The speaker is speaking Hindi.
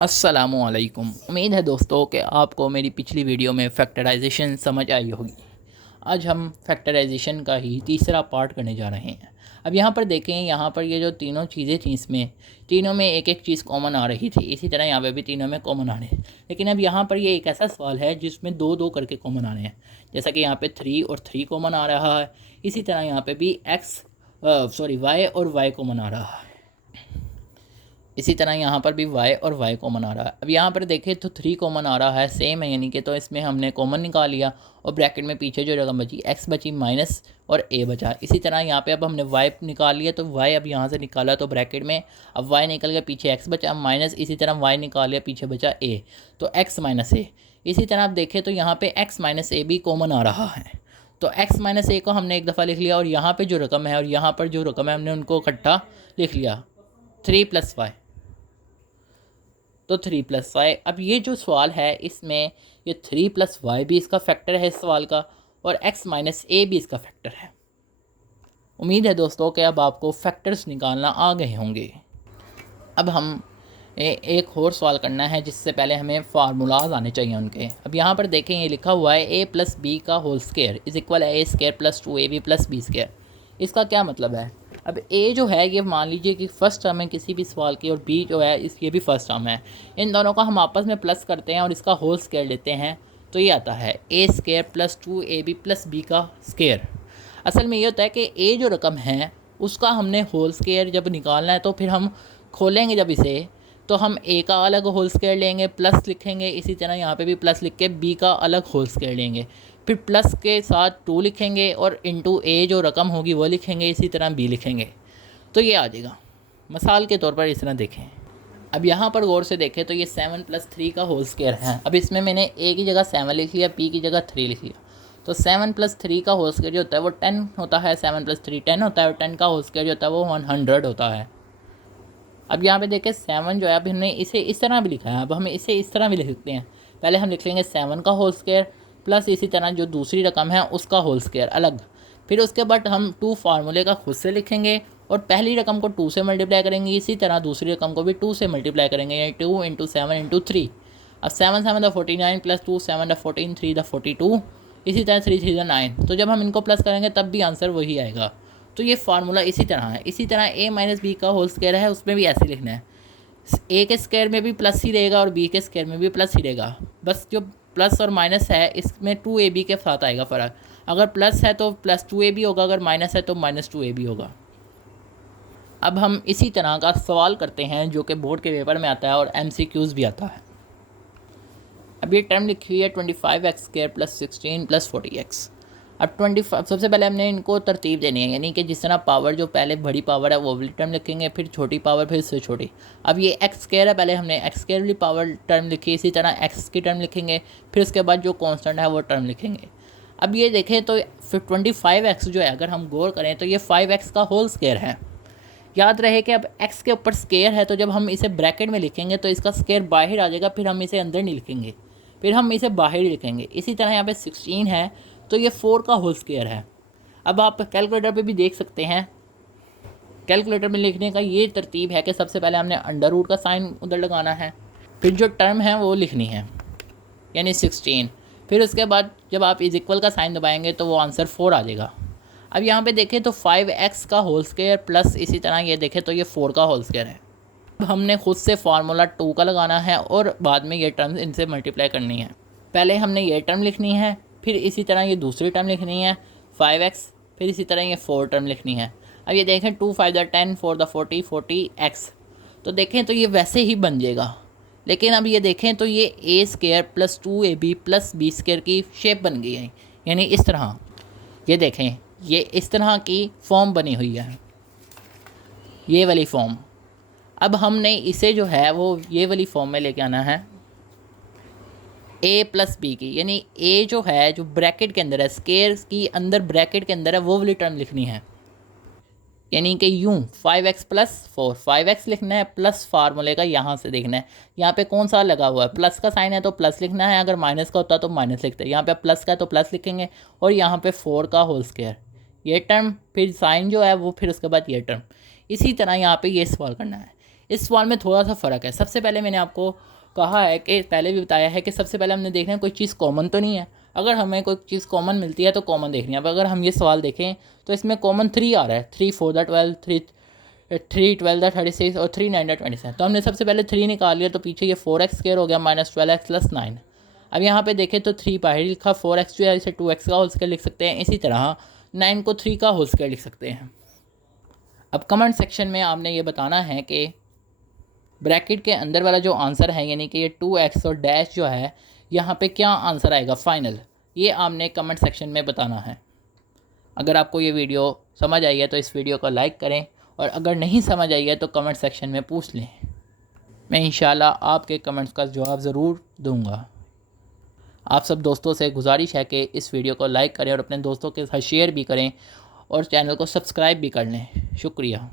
अस्सलामुअलैकुम। उम्मीद है दोस्तों कि आपको मेरी पिछली वीडियो में फैक्टराइजेशन समझ आई होगी। आज हम फैक्टराइजेशन का ही तीसरा पार्ट करने जा रहे हैं। अब यहाँ पर देखें, यहाँ पर ये जो तीनों चीज़ें थी, इसमें तीनों में एक एक चीज़ कॉमन आ रही थी। इसी तरह यहाँ पे भी तीनों में कॉमन आ रहे हैं, लेकिन अब यहाँ पर ये एक ऐसा सवाल है जिसमें दो दो करके कॉमन आ रहे हैं। जैसा कि यहाँ पे 3 और 3 कॉमन आ रहा है, इसी तरह यहाँ पे भी वाई और वाई कॉमन आ रहा है। इसी तरह यहाँ पर भी y और y कॉमन आ रहा है। अब यहाँ पर देखें तो 3 कॉमन आ रहा है, सेम है, यानी कि तो इसमें हमने कॉमन निकाल लिया और ब्रैकेट में पीछे जो रकम बची x बची माइनस और a बचा। इसी तरह यहाँ पे अब हमने y निकाल लिया, तो y अब यहाँ से निकाला तो ब्रैकेट में अब y निकल गया, पीछे x बचा माइनस, इसी तरह y निकाल लिया, पीछे बचा a, तो x माइनस a। इसी तरह आप देखें तो यहाँ पे x माइनस a भी कॉमन आ रहा है, तो x माइनस a को हमने एक दफ़ा लिख लिया और यहाँ पर जो रकम है और यहाँ पर जो रकम है हमने उनको इकट्ठा लिख लिया, 3 + y, तो 3 + y। अब ये जो सवाल है इसमें ये 3 + y भी इसका फैक्टर है इस सवाल का, और x माइनस a भी इसका फैक्टर है। उम्मीद है दोस्तों कि अब आपको फैक्टर्स निकालना आ गए होंगे। अब हम एक और सवाल करना है, जिससे पहले हमें फार्मूलाज आने चाहिए उनके। अब यहाँ पर देखें, ये लिखा हुआ है a + b का होल स्क्वायर इज इक्वल है a² + 2ab + b²। इसका क्या मतलब है? अब a जो है ये मान लीजिए कि फर्स्ट टर्म है किसी भी सवाल की, और b जो है ये भी फर्स्ट टर्म है। इन दोनों का हम आपस में प्लस करते हैं और इसका होल स्क्वायर लेते हैं, तो ये आता है a² + 2ab + b का स्क्वायर। असल में ये होता है कि a जो रकम है उसका हमने होल स्क्वायर जब निकालना है, तो फिर हम खोलेंगे जब इसे, तो हम a का अलग होल स्क्वायर लेंगे, प्लस लिखेंगे, इसी तरह यहाँ पे भी प्लस लिख के b का अलग होल स्क्वायर लेंगे, फिर प्लस के साथ 2 लिखेंगे और इंटू a जो रकम होगी वो लिखेंगे, इसी तरह b लिखेंगे, तो ये आ जाएगा। मिसाल के तौर पर इस तरह देखें। अब यहाँ पर गौर से देखें तो ये 7 + 3 का होल स्क्वायर है। अब इसमें मैंने a की जगह 7 लिख लिया, b की जगह 3 लिख लिया, तो 7 + 3 का होल स्क्वायर जो होता है वो 10 होता है। 7 + 3 10 होता है, और 10 का होल स्क्वायर जो होता है वो 100 होता है। अब यहाँ पे देखें 7 जो है, अब हमने इसे इस तरह भी लिखा है, अब हम इसे इस तरह भी लिख सकते हैं। पहले हम लिख लेंगे 7 का होल स्क्वायर प्लस इसी तरह जो दूसरी रकम है उसका होल स्क्वायर अलग, फिर उसके बाद हम 2 फार्मूले का खुद से लिखेंगे और पहली रकम को 2 से मल्टीप्लाई करेंगे, इसी तरह दूसरी रकम को भी 2 से मल्टीप्लाई करेंगे, यानी 2 × 7 × 3। अब 7 7 49 + 2 7 14 3 42, इसी तरह 3 3 9। तो जब हम इनको प्लस करेंगे तब भी आंसर वही आएगा। तो ये फार्मूला इसी तरह है। इसी तरह a - b का होल स्क्वायर है, उसमें भी ऐसे लिखना है, a के स्क्वायर में भी प्लस ही रहेगा और b के स्क्वायर में भी प्लस ही रहेगा, बस जो प्लस और माइनस है इसमें 2ab के साथ आएगा फ़र्क। अगर प्लस है तो प्लस 2ab होगा, अगर माइनस है तो माइनस 2ab होगा। अब हम इसी तरह का सवाल करते हैं जो कि बोर्ड के पेपर में आता है और MCQs भी आता है। अब ये टर्म लिखी हुई है 25x² + 16 + 40x। अब 25 सबसे पहले हमने इनको तरतीब देनी है, यानी कि जिस तरह पावर जो पहले बड़ी पावर है वो वाली टर्म लिखेंगे, फिर छोटी पावर, फिर इससे छोटी। अब ये x² है, पहले हमने x² वाली पावर टर्म लिखी, इसी तरह x की टर्म लिखेंगे, फिर उसके बाद जो कांस्टेंट है वो टर्म लिखेंगे। अब ये देखें तो फिर 25x जो है, अगर हम गौर करें तो ये 5x का होल स्क्वायर है। याद रहे कि अब x के ऊपर स्क्वायर है, तो जब हम इसे ब्रैकेट में लिखेंगे तो इसका स्क्वायर बाहर आ जाएगा, फिर हम इसे अंदर नहीं लिखेंगे, फिर हम इसे बाहर ही लिखेंगे। इसी तरह यहाँ पे 16 है तो ये 4 का होल स्क्वायर है। अब आप कैलकुलेटर पे भी देख सकते हैं, कैलकुलेटर में लिखने का ये तरतीब है कि सबसे पहले हमने अंडर रूट का साइन उधर लगाना है, फिर जो टर्म है वो लिखनी है, यानी 16, फिर उसके बाद जब आप इज इक्वल का साइन दबाएंगे तो वो आंसर 4 आ जाएगा। अब यहाँ पे देखें तो 5x का होल स्क्वायर प्लस इसी तरह ये देखें तो ये 4 का होल स्क्वायर है। अब हमने खुद से फार्मूला 2 का लगाना है और बाद में ये टर्म इनसे मल्टीप्लाई करनी है। पहले हमने ये टर्म लिखनी है, फिर इसी तरह ये दूसरी टर्म लिखनी है 5x, फिर इसी तरह ये 4 टर्म लिखनी है। अब ये देखें 2 5 10 4 40 40x, तो देखें तो ये वैसे ही बन जाएगा, लेकिन अब ये देखें तो ये a² + 2ab + b² की शेप बन गई है, यानी इस तरह ये देखें ये इस तरह की फॉर्म बनी हुई है, ये वाली फॉर्म। अब हमने इसे जो है वो ये वाली फॉर्म में लेके आना है a + b की, यानी a जो है जो ब्रैकेट के अंदर है, स्क्वायर की अंदर ब्रैकेट के अंदर है, वो वाली टर्म लिखनी है, यानी कि यूँ 5x + 4 5x लिखना है प्लस फार्मूले का यहाँ से देखना है, यहाँ पे कौन सा लगा हुआ है, प्लस का साइन है तो प्लस लिखना है, अगर माइनस का होता तो माइनस लिखते हैं, यहाँ पे प्लस का है तो प्लस लिखेंगे, और यहाँ पे 4 का होल स्क्वायर ये टर्म, फिर साइन जो है वो, फिर उसके बाद ये टर्म। इसी तरह यहाँ पे ये सवाल करना है। इस सवाल में थोड़ा सा फ़र्क है। सबसे पहले मैंने आपको कहा है कि पहले भी बताया है कि सबसे पहले हमने देखना है कोई चीज़ कॉमन तो नहीं है। अगर हमें कोई चीज़ कॉमन मिलती है तो कॉमन देखनी है। अब अगर हम ये सवाल देखें तो इसमें कॉमन 3 आ रहा है, 3 4 द 12, 3 12 36 और 3 9 27। तो हमने सबसे पहले 3 निकाल लिया, तो पीछे ये 4x² हो गया -12x + 9। अब यहाँ पे देखें तो 3 बाहर लिखा, 4x जो है इसे 2x का होल स्क्वायर लिख सकते हैं, इसी तरह 9 को 3 का होल स्क्वायर लिख सकते हैं। अब कमेंट सेक्शन में आपने ये बताना है कि ब्रैकेट के अंदर वाला जो आंसर है, यानी कि ये 2x और डैश जो है, यहाँ पे क्या आंसर आएगा फाइनल, ये आपने कमेंट सेक्शन में बताना है। अगर आपको ये वीडियो समझ आई है तो इस वीडियो को लाइक करें, और अगर नहीं समझ आई है तो कमेंट सेक्शन में पूछ लें। मैं इंशाल्लाह आपके कमेंट्स का जवाब ज़रूर दूंगा। आप सब दोस्तों से गुजारिश है कि इस वीडियो को लाइक करें और अपने दोस्तों के साथ शेयर भी करें, और चैनल को सब्सक्राइब भी कर लें। शुक्रिया।